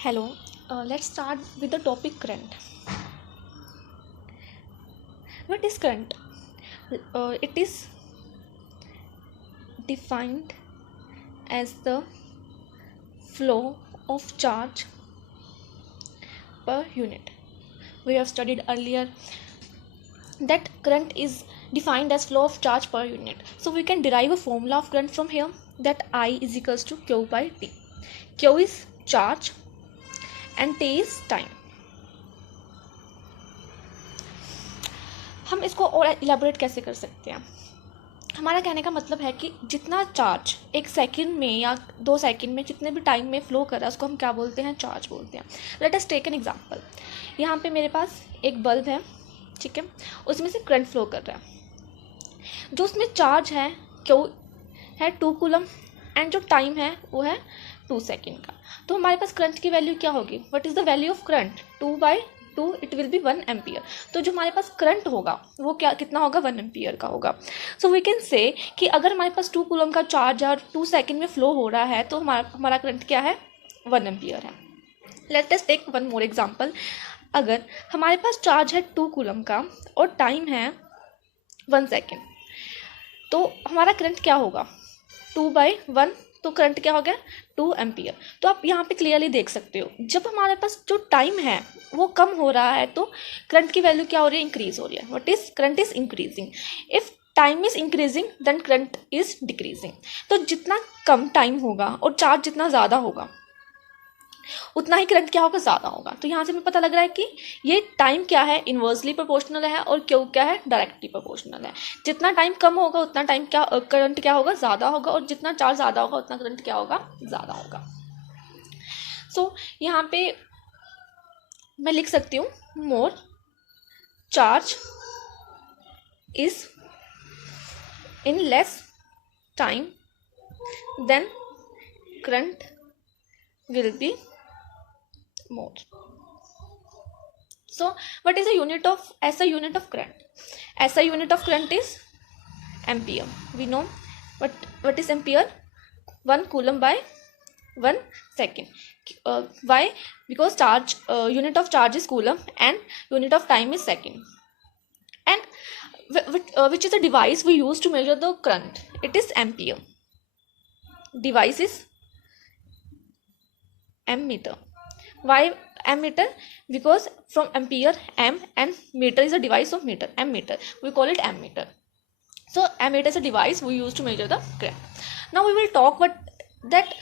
Hello, let's start with the topic current. What is current? It is defined as the flow of charge per unit. We have studied earlier that current is defined as flow of charge per unit. So we can derive a formula of current from here, that I is equals to Q by T. Q is charge and T is time. हम इसको और elaborate कैसे कर सकते हैं? हमारा कहने का मतलब है कि जितना चार्ज एक सेकंड में या 2 सेकंड में जितने भी टाइम में फ्लो कर रहा है उसको हम क्या बोलते हैं? चार्ज बोलते हैं. Let us take an example. यहाँ पे मेरे पास एक बल्ब है, ठीक है, उसमें से करंट फ्लो कर रहा है. जो उसमें चार्ज है क्यू है 2 कूलम एंड जो टाइम है वो है 2 सेकेंड का. तो हमारे पास करंट की वैल्यू क्या होगी? What is the value of current? 2/2 it will be 1 ampere. तो जो हमारे पास करंट होगा वो कितना होगा? 1 एम्पियर का होगा. सो वी कैन से कि अगर हमारे पास 2 कूलम का चार्ज और 2 सेकेंड में फ्लो हो रहा है तो हमारा करंट क्या है? 1 एम्पियर है. Let us take one more example. अगर हमारे पास चार्ज है 2 कूलम का और टाइम है 1 सेकेंड, तो हमारा करंट क्या होगा? 2/1. तो करंट क्या हो गया? 2 एम्पियर. तो आप यहाँ पे क्लियरली देख सकते हो, जब हमारे पास जो टाइम है वो कम हो रहा है तो करंट की वैल्यू क्या हो रही है? इंक्रीज हो रही है. What is current? Is increasing. If time is increasing then current is decreasing. तो जितना कम टाइम होगा और चार्ज जितना ज़्यादा होगा उतना ही करंट क्या होगा? ज़्यादा होगा. तो यहाँ से हमें पता लग रहा है कि ये टाइम क्या है? इन्वर्सली प्रोपोर्शनल है और क्यू क्या है? डायरेक्टली प्रोपोर्शनल है. जितना टाइम कम होगा उतना टाइम क्या करंट क्या होगा? ज़्यादा होगा. और जितना चार्ज ज़्यादा होगा उतना करंट क्या होगा? ज़्यादा होगा. सो यहाँ पे मैं लिख सकती हूँ more charge is in less time then current will be more. So what is a unit of SI unit of current? SI unit of current is ampere. We know what is ampere? 1 coulomb by 1 second. Why? Because charge unit of charge is coulomb and unit of time is second. And which is a device we use to measure the current? It is ampere. Device is ammeter. Why ammeter? Because from ampere, am, and meter is a device of meter. Ammeter. We call it ammeter. So ammeter is a device we use to measure the current. Now we will talk what that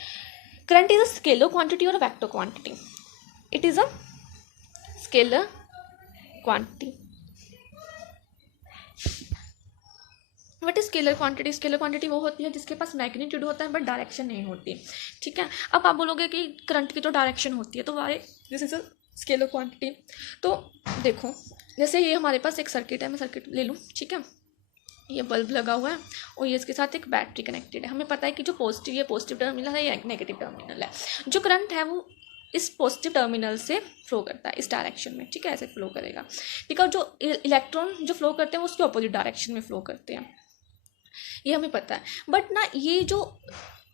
current is a scalar quantity or a vector quantity. It is a scalar quantity. What is scalar quantity? Scalar quantity वो होती है जिसके पास magnitude होता है but direction नहीं होती. ठीक है. अब आप बोलोगे कि करंट की तो डायरेक्शन होती है, तो why this is a scalar quantity? तो देखो, जैसे ये हमारे पास एक सर्किट है, मैं सर्किट ले लूँ, ठीक है, ये बल्ब लगा हुआ है और ये इसके साथ एक बैटरी कनेक्टेड है. हमें पता है कि जो पॉजिटिव टर्मिनल है या नेगेटिव टर्मिनल है. जो करंट है वो इस पॉजिटिव टर्मिनल से फ्लो करता है इस डायरेक्शन में, ठीक है, ऐसे फ्लो करेगा. ठीक है. जो इलेक्ट्रॉन जो फ्लो करते हैं वो उसके ऑपोजिट डायरेक्शन में फ्लो करते हैं, ये हमें पता है. बट ना ये जो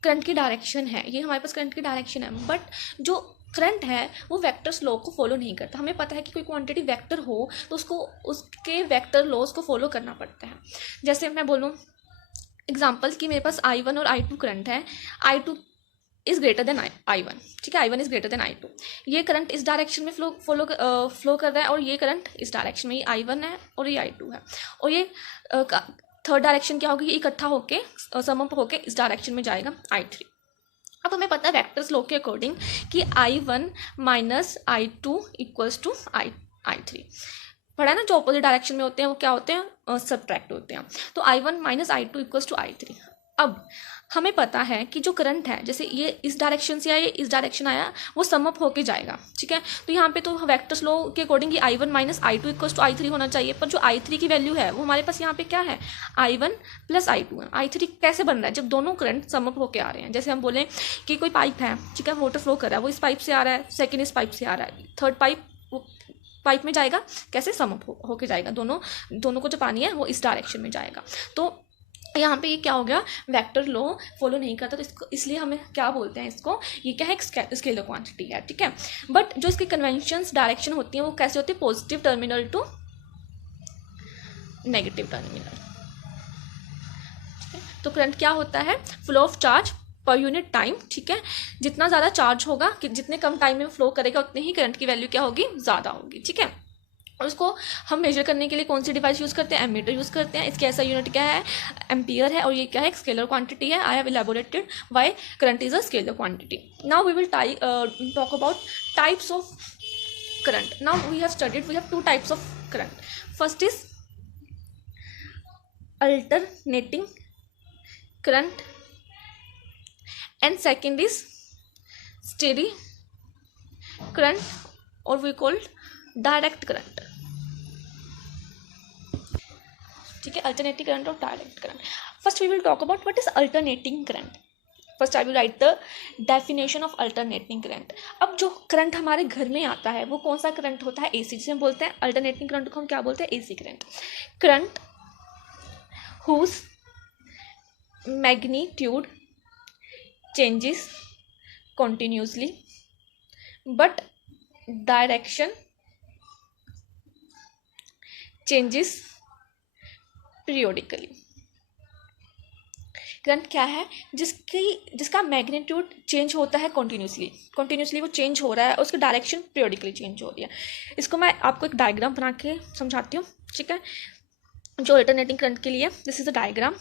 करंट की डायरेक्शन है, ये हमारे पास करंट की डायरेक्शन है, बट जो करंट है वो वेक्टर लॉ को फॉलो नहीं करता. हमें पता है कि कोई क्वांटिटी वेक्टर हो तो उसको उसके वेक्टर लॉज को फॉलो करना पड़ता है. जैसे मैं बोलूँ एग्जांपल कि मेरे पास I1 और I2 करंट है. I2 is greater than I1, ठीक है, I1 is greater than I2. ये करंट इस डायरेक्शन में फ्लो कर रहा है और ये करंट इस डायरेक्शन में, ये I1 है और ये I2 है. और ये थर्ड डायरेक्शन क्या होगी? इकट्ठा होके सम अप होके इस डायरेक्शन में जाएगा I3. अब हमें पता है वेक्टर्स लॉ के अकॉर्डिंग कि I1 minus I2 equals to I3. पढ़ा है ना, जो अपोजिट डायरेक्शन में होते हैं वो क्या होते हैं? सब्ट्रैक्ट होते हैं. तो I1 minus I2 equals to I3. अब हमें पता है कि जो करंट है, जैसे ये इस डायरेक्शन से आया, ये इस डायरेक्शन आया, वो सम अप होके जाएगा, ठीक है. तो यहाँ पे तो वेक्टर्स लॉ के according I1 minus I2 equals to I3 होना चाहिए. पर जो I3 की वैल्यू है वो हमारे पास यहाँ पे क्या है? I1 प्लस I2 है. I3 कैसे बन रहा है? जब दोनों करंट सम अप होके आ रहे हैं. जैसे हम बोलें कि कोई पाइप है, ठीक है, वाटर फ्लो कर रहा है, वो इस पाइप से आ रहा है, सेकेंड इस पाइप से आ रहा है, थर्ड पाइप में जाएगा, कैसे? सम अप होके जाएगा. दोनों को जो पानी है वो इस डायरेक्शन में जाएगा. तो यहाँ पे ये क्या हो गया, वेक्टर लॉ फॉलो नहीं करता, तो इसको इसलिए हमें क्या बोलते हैं, इसको ये क्या है, स्केलर क्वांटिटी है, ठीक है। बट जो इसकी कन्वेंशंस डायरेक्शन होती हैं वो कैसे होती है, positive terminal to negative terminal. तो करंट क्या होता है, flow of charge per unit time, ठीक है। जितना ज़्यादा चार्ज होगा कि जितने कम टाइम में फ्लो करेगा उतने ही करंट की वैल्यू क्या होगी, ज़्यादा होगी, ठीक है। और उसको हम मेजर करने के लिए कौन सी डिवाइस यूज़ करते हैं, एमीटर यूज़ करते हैं। इसके ऐसा यूनिट क्या है, एम्पियर है, और ये क्या है, स्केलर क्वांटिटी है। I have elaborated why current is a scalar quantity. Now we will talk about types of current. Now we have studied, we have two types of current. First is alternating current and second is steady current or we called direct current, ठीक है। alternating current और direct current. First we will talk about what is alternating current. First I will write the definition of alternating current. अब जो current हमारे घर में आता है वो कौन सा करंट होता है, AC, जिसे हम बोलते हैं अल्टरनेटिंग करंट को हम क्या बोलते हैं, AC current. Current whose magnitude changes continuously but direction changes periodically. Current क्या है, जिसका मैग्नीट्यूड चेंज होता है कॉन्टीन्यूसली वो चेंज हो रहा है, और उसकी डायरेक्शन पीरियडिकली चेंज हो रही है। इसको मैं आपको एक डायग्राम बना के समझाती हूँ, ठीक है। जो अल्टरनेटिंग करंट के लिए, दिस इज अ डायग्राम।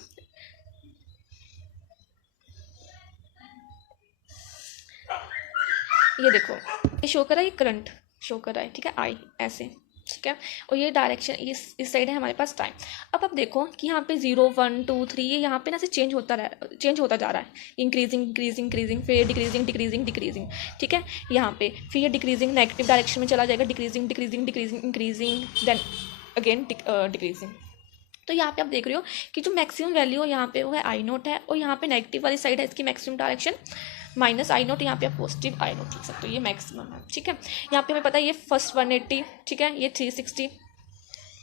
ये देखो, ये शो कर रहा है, ये करंट शो कर रहा है, ठीक है, आई ऐसे, ठीक है। और ये डायरेक्शन इस साइड है हमारे पास टाइम। अब आप देखो कि यहाँ पे 0 1 2 3 ये यहाँ पे ना से चेंज होता जा रहा है, इंक्रीजिंग, फिर डिक्रीजिंग, ठीक है। यहाँ पे फिर ये डिक्रीजिंग नेगेटिव डायरेक्शन में चला जाएगा, decreasing, increasing, then again decreasing. तो यहाँ पे आप देख रहे हो कि जो मैक्सिमम वैल्यू यहाँ पे वो है I0 है, और यहाँ पे नेगेटिव वाली साइड है इसकी मैक्सिमम डायरेक्शन -I0, यहाँ पे आप पॉजिटिव I0 लिख सकते हो, ये मैक्सिमम है, ठीक है। यहाँ पे हमें पता है ये फर्स्ट 180, ठीक है, ये 360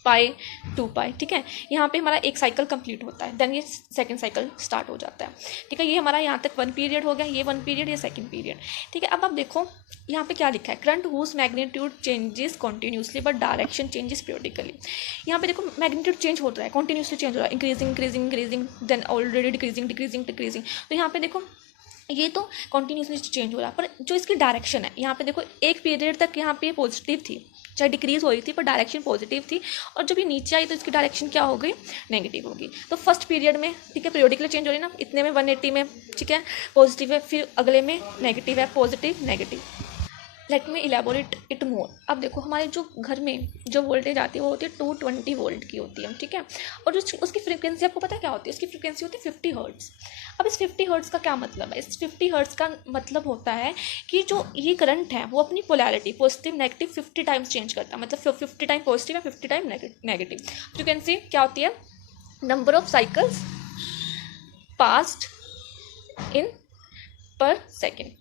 पाई 2 पाई, ठीक है। यहाँ पे हमारा एक साइकिल कंप्लीट होता है, देन ये सेकंड साइकिल स्टार्ट हो जाता है, ठीक है। ये हमारा यहाँ तक 1 पीरियड हो गया, ये 1 पीरियड, ये सेकंड पीरियड, ठीक है। अब आप देखो यहाँ पे क्या लिखा है, current whose magnitude changes continuously but direction changes periodically. यहाँ पे देखो मैग्नीट्यूड चेंज होता है, कॉन्टीन्यूसली चेंज हो रहा है, इंक्रीजिंग, देन ऑलरेडी डिक्रीजिंग। तो यहाँ पे देखो ये तो कॉन्टीन्यूसली चेंज हो रहा है, पर जो इसकी डायरेक्शन है, यहाँ पे देखो एक पीरियड तक यहाँ पे पॉजिटिव थी, चाहे डिक्रीज हो रही थी पर डायरेक्शन पॉजिटिव थी, और जब ये नीचे आई तो इसकी डायरेक्शन क्या हो गई, नेगेटिव होगी। तो फर्स्ट पीरियड में, ठीक है, पीरियडिकली चेंज हो रही है ना, इतने में 180 में, ठीक है, पॉजिटिव है, फिर अगले में नेगेटिव है, positive negative. Let me elaborate it more. अब देखो हमारे जो घर में जो वोल्टेज आती है वो होती है 220 वोल्ट की होती है, ठीक है। और जो उसकी फ्रिक्वेंसी आपको पता है क्या होती है, उसकी फ्रिक्वेंसी होती है 50 हर्ट्ज़। अब इस 50 हर्ट्ज़ का क्या मतलब है, इस 50 हर्ट्ज़ का मतलब होता है कि जो ये करंट है वो अपनी polarity positive negative 50 times change करता है, मतलब 50 टाइम पॉजिटिव है, 50 टाइम नेगेटिव। फ्रिक्वेंसी क्या होती है, number of cycles passed in पर सेकेंड,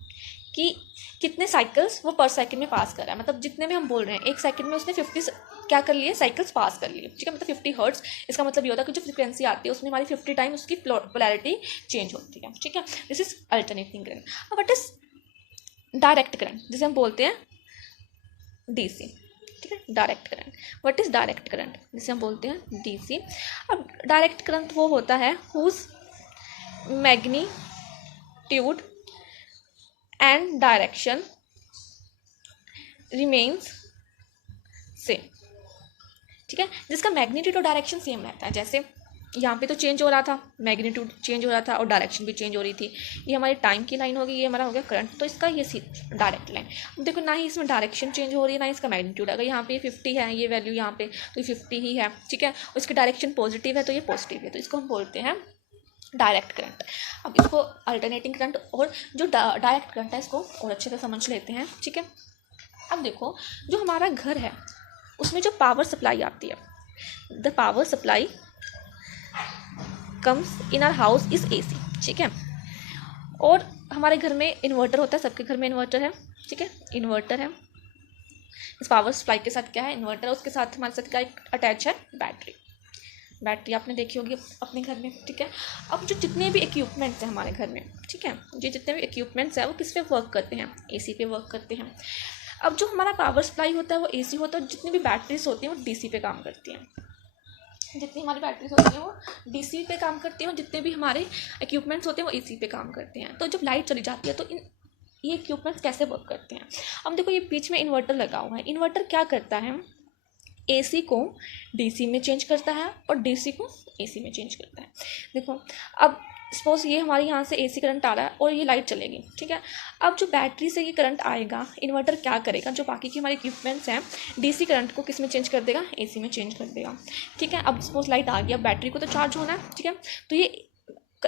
कि कितने साइकिल्स वो पर सेकंड में पास कर रहा है, मतलब जितने में हम बोल रहे हैं एक सेकंड में उसने 50 क्या कर लिए, साइकिल्स पास कर लिए, ठीक है। मतलब 50 हर्ट्ज़, इसका मतलब ये होता है कि जो फ्रिक्वेंसी आती है उसमें हमारी 50 टाइम उसकी पोलैरिटी चेंज होती है, ठीक है। This is alternating current. अब व्हाट इज डायरेक्ट करंट, जिसे हम बोलते हैं DC, ठीक है, direct current. What is direct current, जिसे हम बोलते हैं DC। अब डायरेक्ट करंट वो होता है whose magnitude and direction remains same, ठीक है, जिसका मैग्नीट्यूड और डायरेक्शन सेम रहता है। जैसे यहाँ पे तो चेंज हो रहा था, मैग्नीट्यूड चेंज हो रहा था और डायरेक्शन भी चेंज हो रही थी। ये हमारी टाइम की लाइन होगी, ये हमारा हो गया करंट, तो इसका ये डायरेक्ट लाइन। अब देखो ना ही इसमें डायरेक्शन चेंज हो रही है ना इसका मैग्नीट्यूड। अगर यहाँ पे 50 है ये वैल्यू यहाँ पे, तो 50 ही है, ठीक है, और इसकी डायरेक्शन पॉजिटिव है तो ये पॉजिटिव है, तो इसको हम बोलते हैं डायरेक्ट करंट। अब इसको अल्टरनेटिंग करंट और जो डायरेक्ट करंट है इसको और अच्छे से समझ लेते हैं, ठीक है। अब देखो जो हमारा घर है उसमें जो पावर सप्लाई आती है, the power supply comes in our house is AC, ठीक है। और हमारे घर में इन्वर्टर होता है, सबके घर में इन्वर्टर है, ठीक है, इन्वर्टर है। इस पावर सप्लाई के साथ क्या है, इन्वर्टर है, उसके साथ हमारे साथ क्या अटैच है, बैटरी, बैटरी आपने देखी होगी अपने घर में, ठीक है। अब जो जितने भी इक्विपमेंट्स हैं हमारे घर में, ठीक है, ये जितने भी इक्विपमेंट्स हैं वो किस पे वर्क करते हैं, एसी पे वर्क करते हैं। अब जो हमारा पावर सप्लाई होता है वो एसी होता है, जितनी भी बैटरीज होती हैं वो डीसी पे काम करती हैं। जितनी हमारी बैटरीज होती हैं वो डीसी पे काम करती हैं, और जितने भी हमारे इक्विपमेंट्स होते हैं वो एसी पे काम करते हैं। तो जब लाइट चली जाती है तो ये इक्विपमेंट्स कैसे वर्क करते हैं। अब देखो ये बीच में इन्वर्टर लगा हुआ है। इन्वर्टर क्या करता है, एसी को डीसी में चेंज करता है और डीसी को एसी में चेंज करता है। देखो अब सपोज ये हमारे यहाँ से एसी करंट आ रहा है और ये लाइट चलेगी, ठीक है। अब जो बैटरी से ये करंट आएगा, इन्वर्टर क्या करेगा, जो बाकी की हमारे इक्विपमेंट्स हैं डीसी करंट को किस में चेंज कर देगा, एसी में चेंज कर देगा, ठीक है। अब सपोज लाइट आ गई, अब बैटरी को तो चार्ज होना है, ठीक है। तो ये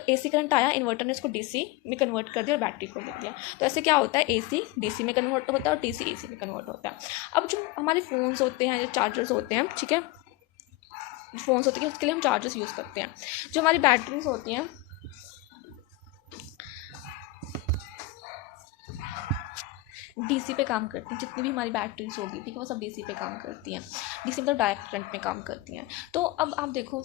एसी करंट आया, इन्वर्टर ने इसको डीसी में कन्वर्ट कर दिया और बैटरी को दे दिया। तो ऐसे क्या होता है, एसी डीसी में कन्वर्ट होता है और डीसी एसी में कन्वर्ट होता है। अब जो हमारे फ़ोन्स होते हैं, जो चार्जर्स होते हैं, ठीक है, फ़ोन्स होते हैं उसके लिए हम चार्जर्स यूज़ करते हैं। जो हमारी बैटरीज होती हैं डीसी पे काम करती हैं, जितनी भी हमारी बैटरीज होगी, ठीक है, वो सब डीसी पे काम करती हैं। डीसी मतलब डायरेक्ट करंट में काम करती हैं। तो अब आप देखो,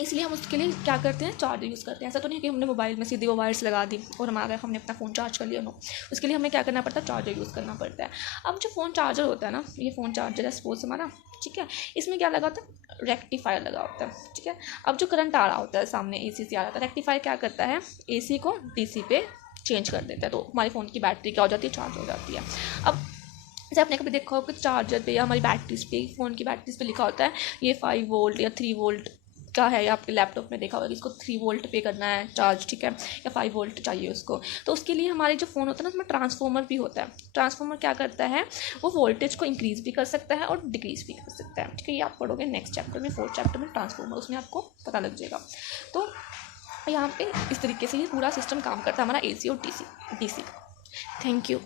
इसलिए हम उसके लिए क्या करते हैं, चार्जर यूज़ करते हैं। ऐसा तो नहीं कि हमने मोबाइल में सीधी वो वायर्स लगा दी और हमने अपना फ़ोन चार्ज कर लिया, नो। उसके लिए हमें क्या करना पड़ता है, चार्जर यूज़ करना पड़ता है। अब जो फ़ोन चार्जर होता है ना, ये फ़ोन चार्जर है सपोज हमारा, ठीक है, इसमें क्या लगा होता है, रेक्टिफायर लगा होता है, ठीक है। अब जो करंट आ रहा होता है सामने एसी से आ रहा होता है, रेक्टिफायर क्या करता है, एसी को डीसी पे चेंज कर देता है। तो हमारे फ़ोन की बैटरी क्या हो जाती है, चार्ज हो जाती है। अब जैसे आपने कभी देखा होगा कि चार्जर पे या हमारी बैटरीज पे, फ़ोन की बैटरीज पे लिखा होता है ये 5 वोल्ट या 3 वोल्ट का है, या आपके लैपटॉप में देखा होगा कि इसको 3 वोल्ट पे करना है चार्ज, ठीक है, या 5 वोल्ट चाहिए उसको। तो उसके लिए हमारे जो फ़ोन होता है ना, उसमें ट्रांसफार्मर भी होता है। ट्रांसफार्मर क्या करता है, वो वोल्टेज को इंक्रीज़ भी कर सकता है और डिक्रीज़ भी कर सकता है, ठीक है। ये आप पढ़ोगे नेक्स्ट चैप्टर में, 4th चैप्टर में ट्रांसफार्मर, उसमें आपको पता लग जाएगा। तो यहाँ पे इस तरीके से ये पूरा सिस्टम काम करता है हमारा एसी और डीसी। Thank you.